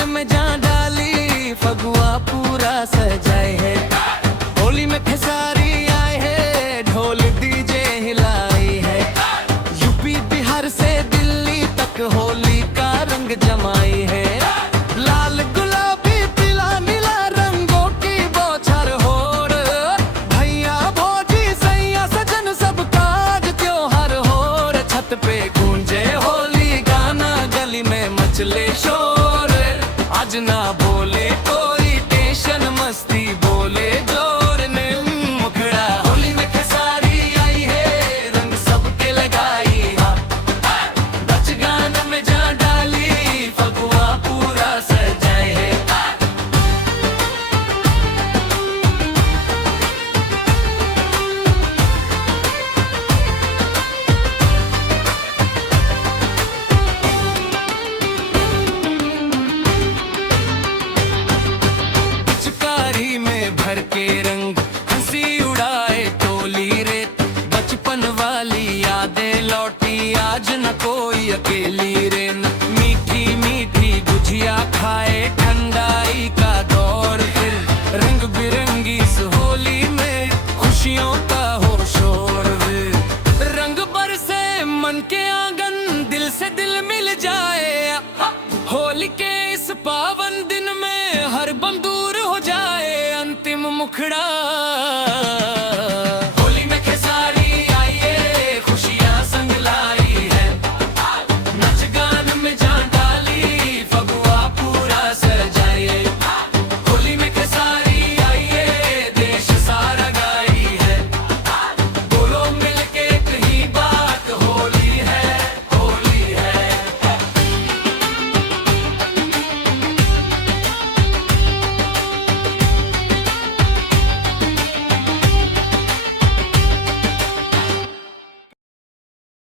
गान में जान डाली, फगुआ पूरा सजाए है। होली में खेसारी आए है, ढोल डीजे हिलाई है। यूपी बिहार से दिल्ली तक होली का रंग जमाई है। लाल गुलाबी पीला नीला रंगों की बौछार हो रे। भैया भौजी सैया सजन सबका आज त्योहार हो रे। छत पे गूंजे होली गाना, गली में मचले शोर। आज ना बोले कोई टेंशन, मस्ती बोले जोर ने मुखड़ा। होली में खेसारी आई है, रंग सबके लगाई। बच गान में जान डाली, फगुआ पूरा सजाए है। पिचकारी में भर के रंग हंसी उड़ाए टोली रे। बचपन वाली यादें लौटी, आज न कोई अकेली रे। न मीठी मीठी गुजिया खाए, ठंडाई का दौर फिर। रंग बिरंगी इस होली में खुशियों का हो शोर। रंग बरसे मन के आंगन, दिल से दिल मिल जाए। होली के इस पावन दिन में हर बम दूर हो जाए। अंतिम मुखड़ा